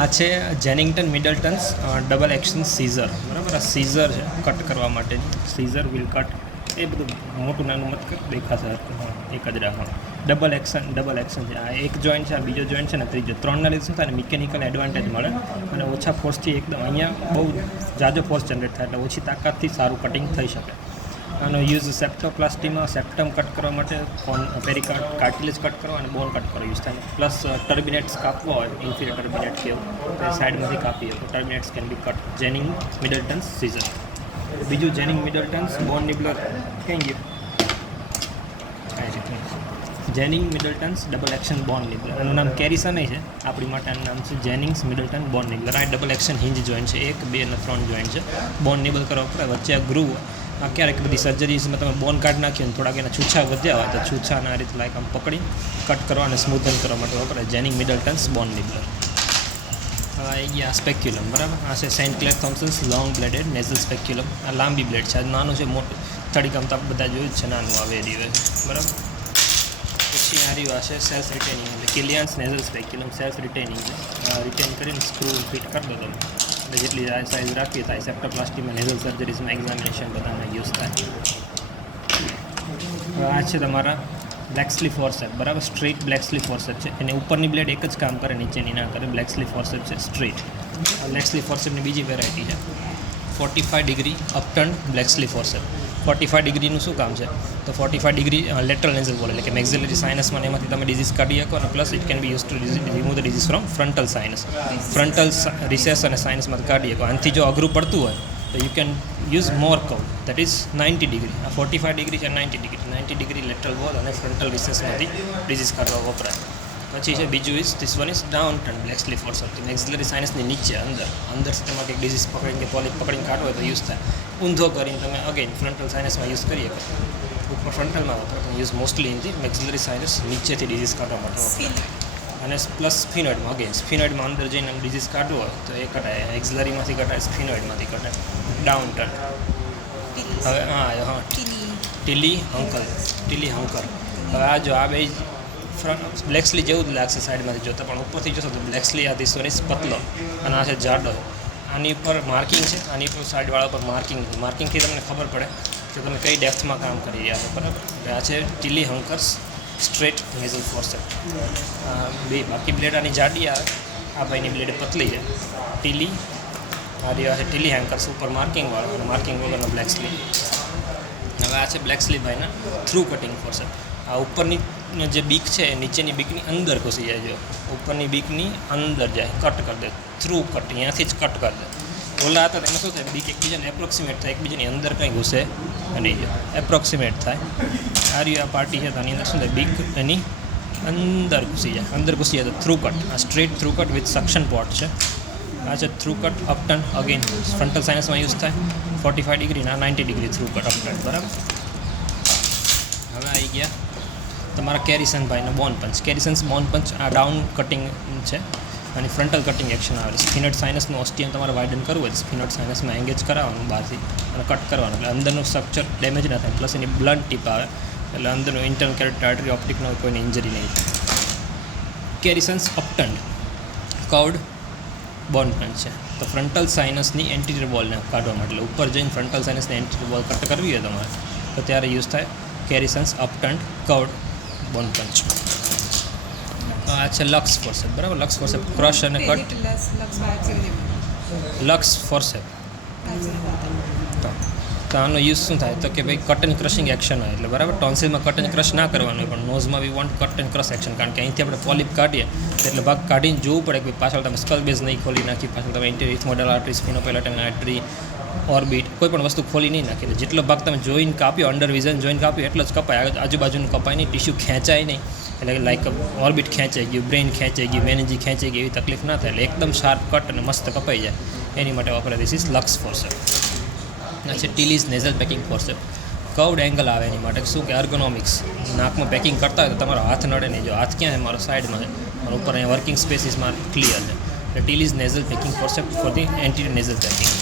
આ છે જેનિંગ્ટન મિડલટન્સ double action seizure, બરાબર. આ સીઝર છે કટ કરવા માટેની. સીઝર વિલ કટ, એ બધું મોટું નાનું મત કર દેખાશે. હા, એક જ રાખવાનું. ડબલ એક્શન છે. આ એક જોઈન્ટ છે, આ બીજો જોઈન્ટ છે ને ત્રીજો. ત્રણના લીધે શું થાય ને, મિકેનિકલ એડવાન્ટેજ મળે અને ઓછા ફોર્સથી એકદમ અહીંયા બહુ જાજો ફોર્સ જનરેટ થાય, એટલે ઓછી તાકાતથી સારું કટિંગ થઈ શકે. આનો યુઝ સેપ્ટોપ્લાસ્ટીમાં સેપ્ટમ કટ કરવા માટે, કાર્ટિલેજ કટ કરવા અને બોન કટ કરવા યુઝ થાય. પ્લસ ટર્બિનેટ્સ કાપવા હોય, ઇન્ફિરિયર ટર્બિનેટ કેવું તો સાઈડમાંથી કાપીએ તો ટર્બિનેટ્સ કેન બી કટ. જેનિંગ મિડલટન્સ સીઝર. બીજું જેનિંગ મિડલટન્સ બોન નિબલર કઈ ગયું, જેનિંગ મિડલટન્સ ડબલ એક્શન બોન નિબલર. એનું નામ કેરીસન છે આપણી માટે. આનું નામ છે જેનિંગ્સ મિડલટન બોન નિબલર. આ ડબલ એક્શન હિંજ જોઈન્ટ છે, 1, 2 અને 3 જોઈન્ટ છે. બોન નિબલ કરવા પડે, વચ્ચે આ ગ્રુવ. આ ક્યારેક બધી સર્જરીઝમાં તમે બોન કાઢ નાખ્યો ને થોડાક એના છૂછા વધ્યા હોય તો છૂછાના આ રીતે લાઈક આમ પકડી કટ કરવા અને સ્મૂથન કરવા માટે વપરાય જેનિંગ મિડલટન્સ બોન નિબલર. આ ગયા સ્પેક્યુલમ, બરાબર. આ છે સેન્ટ ક્લેર થોમ્સન્સ લોંગ બ્લેડેડ નેઝલ સ્પેક્યુલમ. આ લાંબી બ્લેડ છે. આ નાનું છે, મોટું તડીકામ તો બધા જોયું જ છે, નાનું આવે એ રહ્યું છે, બરાબર. પછી આ રહ્યું, આ છે સેલ્ફ રિટેનિંગ, એટલે કિલિયાન્સ નેઝલ સ્પેક્યુલમ સેલ્ફ રિટેનિંગ છે. રિટેન કરીને સ્ક્રૂ ફિટ કરી દો તમે, એટલે જેટલી સાઇઝ રાખવી થાય. સેપ્ટોપ્લાસ્ટીમાં નેઝલ સર્જરીઝમાં એક્ઝામિનેશન બધામાં યુઝ થાય. આ છે તમારા બ્લેક્સલી ફોર્સેપ, બરાબર. સ્ટ્રેટ બ્લેક્સલી ફોર્સેપ છે. એની ઉપરની બ્લેડ એક જ કામ કરે, નીચેની ના કરે. બ્લેક્સલી ફોર્સેપ છે સ્ટ્રેટ. બ્લેક્સલી ફોર્સેપની બીજી વેરાયટી છે 45 ડિગ્રી અપટર્ન બ્લેક્સલી ફોર્સેપ. 45 ડિગ્રીનું શું કામ છે તો 45 ડિગ્રી લેટરલ નેઝલ વોલ, એટલે કે મેક્સિલરી સાઇનસમાં એમાંથી તમે ડિઝીઝ કાઢી શકો. અને plus it can be use to remove the disease from frontal sinus. Frontal recess અને સાઇનસમાંથી કાઢી શકો. આનાથી જો અઘરું પડતું હોય તો you can use more curve, that is 90 degree. આ 45 ડિગ્રી છે, 90 ડિગ્રી લેટરલ વોલ અને ફ્રન્ટલ રિસેસમાંથી ડિઝીઝ કાઢવા વપરાય. પછી છે બીજું is this one is down turn Blakesley forcep. Maxillary સાઇનસની નીચે અંદરથી તમારે કંઈક ડિઝીઝ પકડીને કે પોલિપ પકડીને કાઢવો હોય તો યુઝ થાય. ઊંધો કરીને તમે અગેન ફ્રન્ટલ સાઇનસમાં યુઝ કરીએ કે ઉપર ફ્રન્ટલમાં વપરાય, પણ use mostly in the maxillary sinus નીચેથી ડિઝીઝ કાઢવા માટે વપરાય. અને પ્લસ સ્ફિનોઇડમાં અગેન સ્ફિનોઇડમાં અંદર જઈને ડિઝીઝ કાઢવો હોય તો એ કટાય, એક્ઝલરીમાંથી કટાય, સ્ફિનોઇડમાંથી કટાય. Down turn. હવે હા ટીલી હંકર. હવે આ જો આ બે બ્લેક્સલી જેવું જ લાગશે સાઈડમાંથી જોતા, પણ ઉપરથી જોશો તો બ્લેક્સલી આ ધીસ વન ઇઝ પતલો અને આ છે જાડો. આની ઉપર માર્કિંગ છે, આની ઉપર સાઈડવાળા પર માર્કિંગથી તમને ખબર પડે કે તમે કઈ ડેપ્થમાં કામ કરી રહ્યા છો, બરાબર. આ છે ટીલી હંકર્સ સ્ટ્રેટ નેઝલ ફોર્સેપ. બે બાકી બ્લેડ આની જાડી આવે, આ ભાઈની બ્લેડ પતલી છે. ટીલી આ રહ્યા છે ટીલી હેન્કર્સ ઉપર માર્કિંગવાળો અને માર્કિંગ વગરનો બ્લેક્સલી. હવે આ છે બ્લેક્સલી ભાઈના થ્રુ કટિંગ ફોર્સેપ. આ ઉપરની જે બીક છે એ નીચેની બીકની અંદર ઘૂસી જાય. જો ઉપરની બીકની અંદર જાય, કટ કરી દે, થ્રુ કટ, અહીંયાથી જ કટ કરી દે. ઓલા હતા એમાં શું થાય, બીક એકબીજાને એપ્રોક્સિમેટ થાય, એકબીજાની અંદર કંઈ ઘૂસે નહીં, જો એપ્રોક્સિમેટ થાય. આ રહ્યું આ પાર્ટી છે તો આની અંદર શું થાય, બીક એની અંદર ઘૂસી જાય તો થ્રુ કટ. આ straight through cut with suction pot છે. આ છે through cut upturn, again frontal સાઇનસમાં યુઝ થાય. 45 ડિગ્રીના 90 ડિગ્રી થ્રુ કટ અપટર્ન, બરાબર. હવે આવી ગયા તમારા કેરીસન ભાઈનો બોન પંચ. કેરીસન્સ બોન પંચ આ ડાઉન કટિંગ છે અને ફ્રન્ટલ કટિંગ એક્શન આવે. સ્ફિનોઇડ સાઇનસનું ઓસ્ટિયમ તમારે વાઇડન કરવું હોય તો સ્ફિનોઇડ સાઇનસમાં એંગેજ કરાવવાનું બહારથી અને કટ કરવાનું, એટલે અંદરનું સ્ટ્રક્ચર ડેમેજ ના થાય. પ્લસ એની બ્લન્ટ ટીપ આવે એટલે અંદરનું ઇન્ટર્નલ કેરોટિડ આર્ટરી ઓપ્ટિકનો કોઈને ઇન્જરી નહીં થાય. કેરીસન્સ અપટર્ન કર્વડ બોન પંચ છે. તો ફ્રન્ટલ સાઇનસની એન્ટિરિયર વોલને કાઢવા માટે, એટલે ઉપર જઈને ફ્રન્ટલ સાઇનસની એન્ટિરિયર વોલ કટ કરવી હોય તમારે તો ત્યારે યુઝ થાય કેરીસન્સ અપટર્ન કર્વડ બોન પંચ. આ છે લક્સ ફોર્સેપ, બરાબર. લક્સ ફોર્સેપ ક્રશ અને કટ. લક્સ ફોર્સેપ તો આનો યુઝ શું થાય તો કે ભાઈ કટ એન્ડ ક્રશિંગ એક્શન હોય, એટલે બરાબર. ટોન્સિલમાં કટ એન્ડ ક્રશ ના કરવાનું હોય, પણ નોઝમાં we want cut and crush action, કારણ કે અહીંથી આપણે પોલિપ કાઢીએ એટલે ભાગ કાઢીને જોવું પડે કે પાછળ તમે સ્કલ બેઝ નહીં ખોલી નાખી, પાછળ તમે interior model artery, sphenopalatine artery, orbit કોઈ પણ વસ્તુ ખોલી નહીં નાખી. જેટલો ભાગ તમે જોઈને કાપ્યો, અંડર વિઝન જોઈને કાપ્યો એટલો જ કપાય, આજુબાજુનું કપાય નહીં, ટિશ્યુ ખેંચાય નહીં. એટલે લાઈક ઓર્બિટ ખેંચાઈ ગયું, બ્રેઇન ખેંચાઈ ગયું, મેનેજી ખેંચાઈ ગઈ, એવી તકલીફ ના થાય. એટલે એકદમ શાર્પ કટ અને મસ્ત કપાઈ જાય, એની માટે વપરાય. This is Luc's forcep. છે Tilley's nasal packing forcep. Curved angle આવે એની માટે શું કે એર્ગોનોમિક્સ. નાકમાં પેકિંગ કરતા હોય તો તમારો હાથ નડે નહીં. જો હાથ ક્યાં છે મારો સાઈડમાં છે, અને ઉપર અહીંયા વર્કિંગ સ્પેસીસમાં ક્લિયર છે. એટલે Tilley's nasal packing forcep for the anterior nasal packing.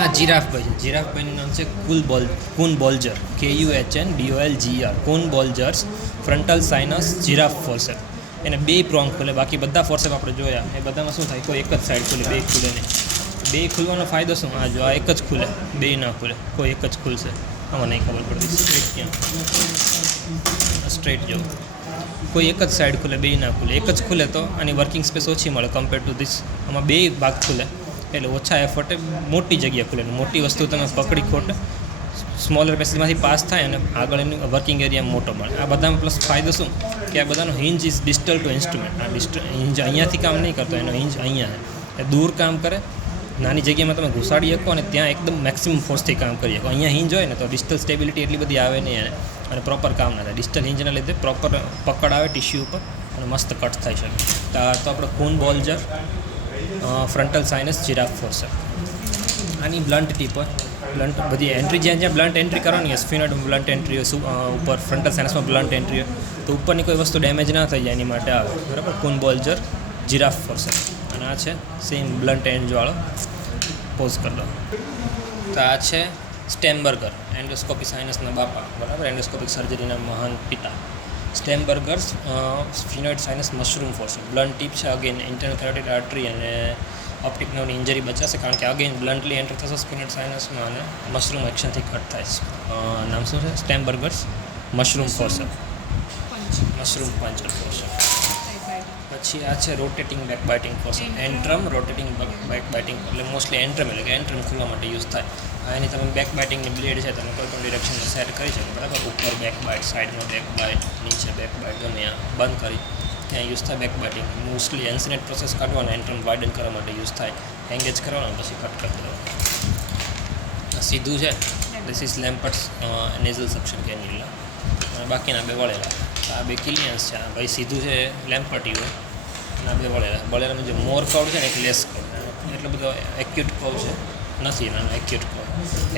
આ જીરાફભાઈ છે. જીરાફભાઈનું નામ છે Kuhn Bolger, KUHNDOLGER. Kuhn Bolger's frontal sinus giraffe forcep. એને 2 પ્રોંગ ખુલે. બાકી બધા ફોર્સેપ આપણે જોયા એ બધામાં શું થાય, કોઈ એક જ સાઈડ ખુલે, 2 ખુલે નહીં. 2 ખુલવાનો ફાયદો શું? આ જો આ એક જ ખુલે, 2 ના ખુલે, કોઈ એક જ ખુલશે. આમાં નહીં ખબર પડતી. સ્ટ્રેટ ક્યાં, સ્ટ્રેટ જો કોઈ એક જ સાઈડ ખુલે, 2 ના ખુલે. એક જ ખુલે તો આની વર્કિંગ સ્પેસ ઓછી મળે કમ્પેર ટુ ધીસ. આમાં 2 ભાગ ખુલે એટલે ઓછા એફર્ટે મોટી જગ્યા ખુલે. મોટી વસ્તુ તમે પકડી ખોટે સ્મોલર પેસેજમાંથી પાસ થાય અને આગળ એનું વર્કિંગ એરિયા મોટો મળે. આ બધામાં પ્લસ ફાયદો શું કે આ બધાનો hinge is distal to instrument. આ હિંજ અહીંયાથી કામ નહીં કરતો, એનો હિંજ અહીંયા છે, એ દૂર કામ કરે. નાની જગ્યામાં તમે ઘુસાડી શકો અને ત્યાં એકદમ મેક્સિમમ ફોર્સથી કામ કરી શકો. અહીંયા હિંજ હોય ને તો ડિસ્ટલ સ્ટેબિલિટી એટલી બધી આવે નહીં એને અને પ્રોપર કામ ના થાય. ડિસ્ટલ હિંજના લીધે પ્રોપર પકડ આવે ટિશ્યુ ઉપર અને મસ્ત કટ થઈ શકે. તો આપણે કૂન બોલ્જર ફ્રન્ટલ સાઇનસ જીરાફ ફોર્સેપ. આની બ્લન્ટ ટીપ હોય, બ્લન્ટ બધી એન્ટ્રી જ્યાં જ્યાં બ્લન્ટ એન્ટ્રી કરવાની હોય, સ્ફિનોઇડ બ્લન્ટ એન્ટ્રી હોય, ઉપર ફ્રન્ટલ સાઇનસમાં બ્લન્ટ એન્ટ્રી હોય તો ઉપરની કોઈ વસ્તુ ડેમેજ ના થઈ જાય એની માટે આવે. બરાબર, કૂન બોલ્જર જીરાફ ફોર્સેપ. અને આ છે સેમ બ્લન્ટ એન્ડવાળો. પોઝ કરી દો. તો આ છે સ્ટેમબર્ગર, એન્ડોસ્કોપી સાઇનસના બાપા. બરાબર, એન્ડોસ્કોપિક સર્જરીના મહાન પિતા. Stammberger sphenoid sinus mushroom forcep. Blunt tip છે, અગેન ઇન્ટરનલ કેરોટિડ આર્ટરી અને ઓપ્ટિક નર્વની ઇન્જરી બચાવશે કારણ કે અગેન બ્લન્ટલી એન્ટર થશે સ્ફિનોઇડ સાઇનસમાં અને મશરૂમ એક્શનથી કટ થાય છે. નામ શું છે? Stammberger's mushroom forcep, mushroom punch forcep. પછી આ છે rotating back biting forcep. Antrum rotating back biting એટલે મોસ્ટલી એન્ટ્રમ એટલે કે એન્ટ્રમ ખોલવા માટે યુઝ થાય. એની તમે બેક બાઇટિંગની બ્લેડ છે તમે કોઈ પણ ડિરેક્શનમાં સેટ કરી શકો. બરાબર, ઉપર બેક બાઇટ, સાઇડમાં બેક બાઇટ, નીચે બેક બાઇટ, ગમે ત્યાં બંધ કરી ત્યાં યુઝ થાય બેક બાઇટિંગ. મોસ્ટલી એન્સિનેટ પ્રોસેસ કાઢવાનો, એન્ટ્રમ વાઇડન કરવા માટે યુઝ થાય. એંગેજ કરવાનો પછી કટ કરી દેવાનું. સીધું છે this is લેમ્પર્ટ્સ nasal suction cannula અને બાકીના 2 વળેલા. આ 2 કિલિયન્સ છે. આ ભાઈ સીધું છે લેમ્પર્ટી હોય અને આ 2 વળેલા. વળેલામાં જે મોર કર્વ છે ને એક લેસ કર્વ, એટલો બધો એક્યુટ કર્વ છે નથી એનો એક્યુટ કર્વ.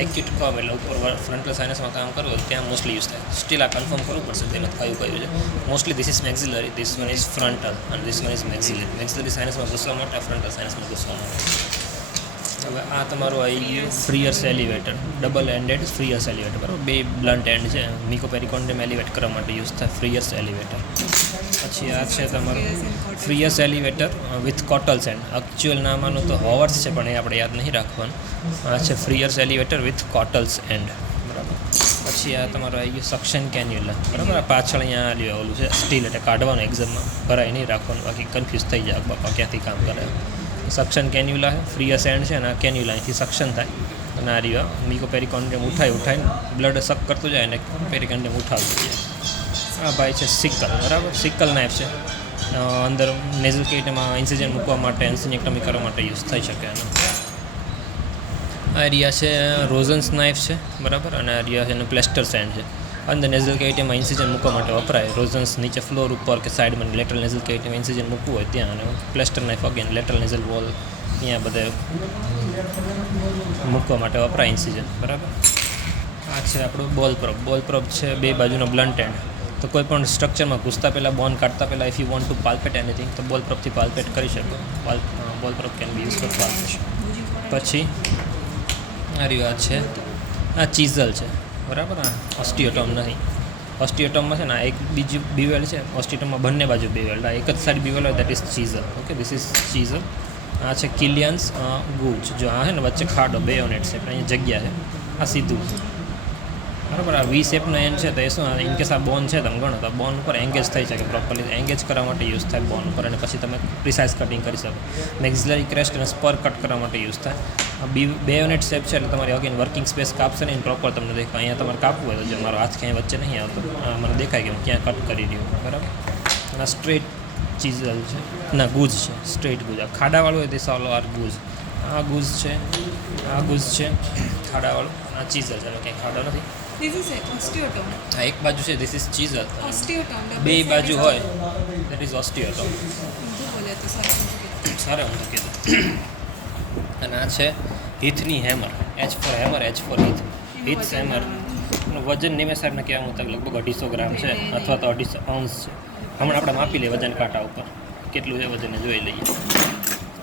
એક્યુટ કર્વ એટલે ઉપર ફ્રન્ટલ સાઇનસમાં કામ કરવું હોય ત્યાં મોસ્ટલી યુઝ થાય. સ્ટીલ આ કન્ફર્મ કરવું પડશે તેમાં કયું છે. Mostly this is maxillary, this one is frontal અને this one is maxillary. Maxillary સાઇનસમાં ઘૂસવા માટે, ફ્રન્ટલ સાઇનસમાં ઘૂસવા માટે. હવે આ તમારું આવી ગયું ફ્રીયર્સ એલિવેટર, ડબલ એન્ડેડ ફ્રીયર્સ એલિવેટર. બરાબર, 2 બ્લન્ટ એન્ડ છે, મિકોપેરિકોન્ડિયમ એલિવેટ કરવા માટે યુઝ થાય ફ્રીયર્સ એલિવેટર. પછી આ છે તમારું ફ્રીયર્સ એલિવેટર વિથ કોટલ્સ એન્ડ. એકચ્યુઅલ નામ આનું તો હોવર્સ છે પણ એ આપણે યાદ નહીં રાખવાનું. આ છે ફ્રીયર્સ એલિવેટર વિથ કોટલ્સ એન્ડ. બરાબર, પછી આ તમારું આવી ગયું સક્શન કેન્યુલા. બરાબર, આ પાછળ અહીંયા લ્યો ઓલું છે સ્ટીલ એટલે કાઢવાનું, એક્ઝામમાં ભરાઈ નહીં રાખવાનું બાકી કન્ફ્યુઝ થઈ જાય બાપા ક્યાંથી કામ કરે. સક્શન કેન્યુલા છે, ફ્રીયસ એન્ડ છે અને આ કેન્યુલા અહીંથી સક્શન થાય અને આ રહ્યો મિકોપેરિકોન્ડિયમ ઉઠાઈને બ્લડ સક કરતું જાય અને પેરિકોન્ડિયમ ઉઠાવતું જાય. આ ભાઈ છે સિકલ. બરાબર, સિકલ નાઇફ છે, અંદર નેઝલ કેવિટીમાં ઇન્સિઝન મૂકવા માટે, એન્સિનેક્ટમી કરવા માટે યુઝ થઈ શકે એનો. આ એરિયા છે રોઝન્સ નાઇફ છે. બરાબર, અને આ એરિયા છે એનું પ્લેસ્ટર સેન્ડ છે. અંદર નેઝલ કેવિટીમાં ઇન્સિઝન મૂકવા માટે વપરાય. રોઝન્સ નીચે ફ્લોર ઉપર કે સાઈડમાં લેટરલ નેઝલ કેવિટીમાં ઇન્સિઝન મૂકવું હોય ત્યાં, અને Plester knife again lateral nasal wall ત્યાં બધે મૂકવા માટે વપરાય ઇન્સિઝન. બરાબર, આ છે આપણું બોલ પ્રોબ. બોલ પ્રોબ છે 2 બાજુનો બ્લન્ટ એન્ડ. તો કોઈ પણ સ્ટ્રક્ચરમાં ઘૂસતા પહેલાં, બોન કાઢતા પહેલાં if you want to palpate anything તો બોલ પ્રોબથી પાલ્પેટ કરી શકો. Ball probe can be use for palpation. પછી આ રહ્યું આ છે, આ ચીઝલ છે. બરાબર, આ ઓસ્ટિયોટોમ નહીં. ઓસ્ટિયોટોમમાં છે ને એક બીજું બીવેલ છે. ઓસ્ટિયોટોમમાં બંને બાજુ બીવેલ, આ એક જ સાઈડ બીવેલ હોય that is chisel. Okay, this is chisel. આ છે કિલિયન્સ ગૂજ. જો આ છે ને વચ્ચે ખાડો બેયોનેટ છે, અહીંયા જગ્યા છે. આ સીધું બરાબર. આ વી શેપનો એન્ડ છે તો એ શું ઇનકેસ આ બોન છે તમે ગણો તો બોન ઉપર એંગેજ થઈ શકે પ્રોપરલી. એંગેજ કરવા માટે યુઝ થાય બોન ઉપર અને પછી તમે પ્રિસાઇઝ કટિંગ કરી શકો. મેક્સિલરી ક્રેસ્ટ અને સ્પર કટ કરવા માટે યુઝ થાય. આ બેયોનેટ શેપ છે એટલે તમારી અગેન વર્કિંગ સ્પેસ કાપશે નહીં પ્રોપર તમને દેખાય. અહીંયા તમારે કાપવું હોય તો જો મારો હાથ ક્યાંય વચ્ચે નહીં આવતો, મને દેખાય કે હું ક્યાં કટ કરી રહ્યું. બરાબર, અને આ સ્ટ્રેટ ચીઝલ છે ના ગૂઝ છે, સ્ટ્રેટ ગૂઝ. આ ખાડાવાળું હોય તે સાલો આર ગૂઝ. આ ગૂઝ છે, આ ગૂઝ છે ખાડાવાળું. આ ચીઝલ છે, ક્યાંય ખાડો નથી. હા, એક બાજુ છે ધીસ ઇઝ ચીઝલ, 2 બાજુ હોય દેટ ઇઝ ઓસ્ટિયોટોમ. સારા હું કીધું. અને આ છે હીથની hammer. H for hammer, H for Heath. Heath's hammer વજન નિમેષારને કહેવા મુજબ લગભગ 250 ગ્રામ છે અથવા તો 250 આઉન્સ છે. હમણાં આપણે માપી લઈએ વજન કાંટા ઉપર કેટલું છે, વજનને જોઈ લઈએ.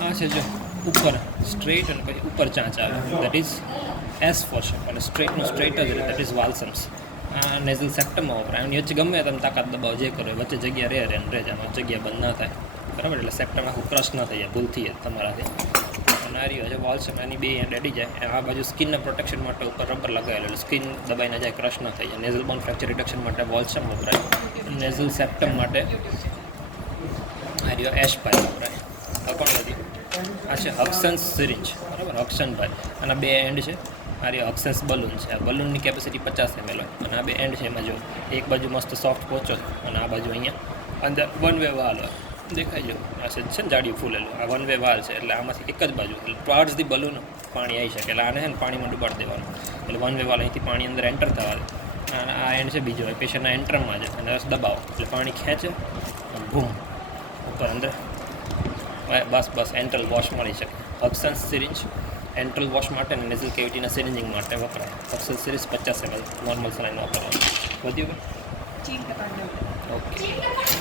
આ છે જો ઉપર સ્ટ્રેટ અને પછી ઉપર ચાંચ આવે that is S for shape. અને સ્ટ્રેટનું સ્ટ્રેટ જ દેટ ઇઝ વાલ્સમ્સ. આ નેઝલ સેપ્ટમમાં વપરાય. એની વચ્ચે ગમે તમે તાકાત દબાવો જે કરો વચ્ચે જગ્યા રહે ને રહે જ, આમાં જગ્યા બંધ ના થાય બરાબર. એટલે સેપ્ટમ આખું ક્રશ ના થઈ જાય ભૂલથી તમારાથી. અને આ રહ્યો છે વોલ્સમ, એની બે એન્ડ અડી જાય. આ બાજુ સ્કિનના પ્રોટેક્શન માટે ઉપર રબર લગાવેલું એટલે સ્કિન દબાઈ ના જાય, ક્રશ ના થઈ જાય. નેઝલ બોન ફ્રેક્ચર રિડક્શન માટે વોલ્સમ વપરાય. નેઝલ સેપ્ટમ માટે આ રહ્યો એશ પાઇપ વપરાય. પણ બધી આ છે હક્સન્સ સિરિંજ બરાબર, હક્સનભાઈ. આના બે એન્ડ છે. આ રહ્યો હક્સન્સ બલૂન છે. આ બલૂનની કેપેસિટી 50 ml હોય અને આ બે એન્ડ છે. એમાં જો એક બાજુ મસ્ત સોફ્ટ પોચો અને આ બાજુ અહીંયા અંદર વન વે વાલ હોય દેખાય જો. આ છે ને જાડિયું ફૂલેલું, આ વન વે વાલ છે એટલે આમાંથી એક જ બાજુ એટલે ટુવાર્ડ્સ ધી બલૂન પાણી આવી શકે. એટલે આને છે ને પાણીમાં ડૂબાડી દેવાનું એટલે વન વે વાલ અહીંથી પાણી અંદર એન્ટર થવા દે. અને આ એન્ડ છે બીજો પેશન્ટના એન્ટરમાં છે અને દબાવો એટલે પાણી ખેંચે ભૂમ ઉપર અંદર બસ એન્ટ્રલ વોશ મળી શકે. હક્સન્સ સિરિંજ એન્ટ્રલ વોશ માટે અને નેઝલ કેવિટીના સિરિંજિંગ માટે વપરાય. હક્સન્સ સિરીઝ 50 ml નોર્મલ સલાઈન વાપરવાનું. વધ્યું કે ઓકે.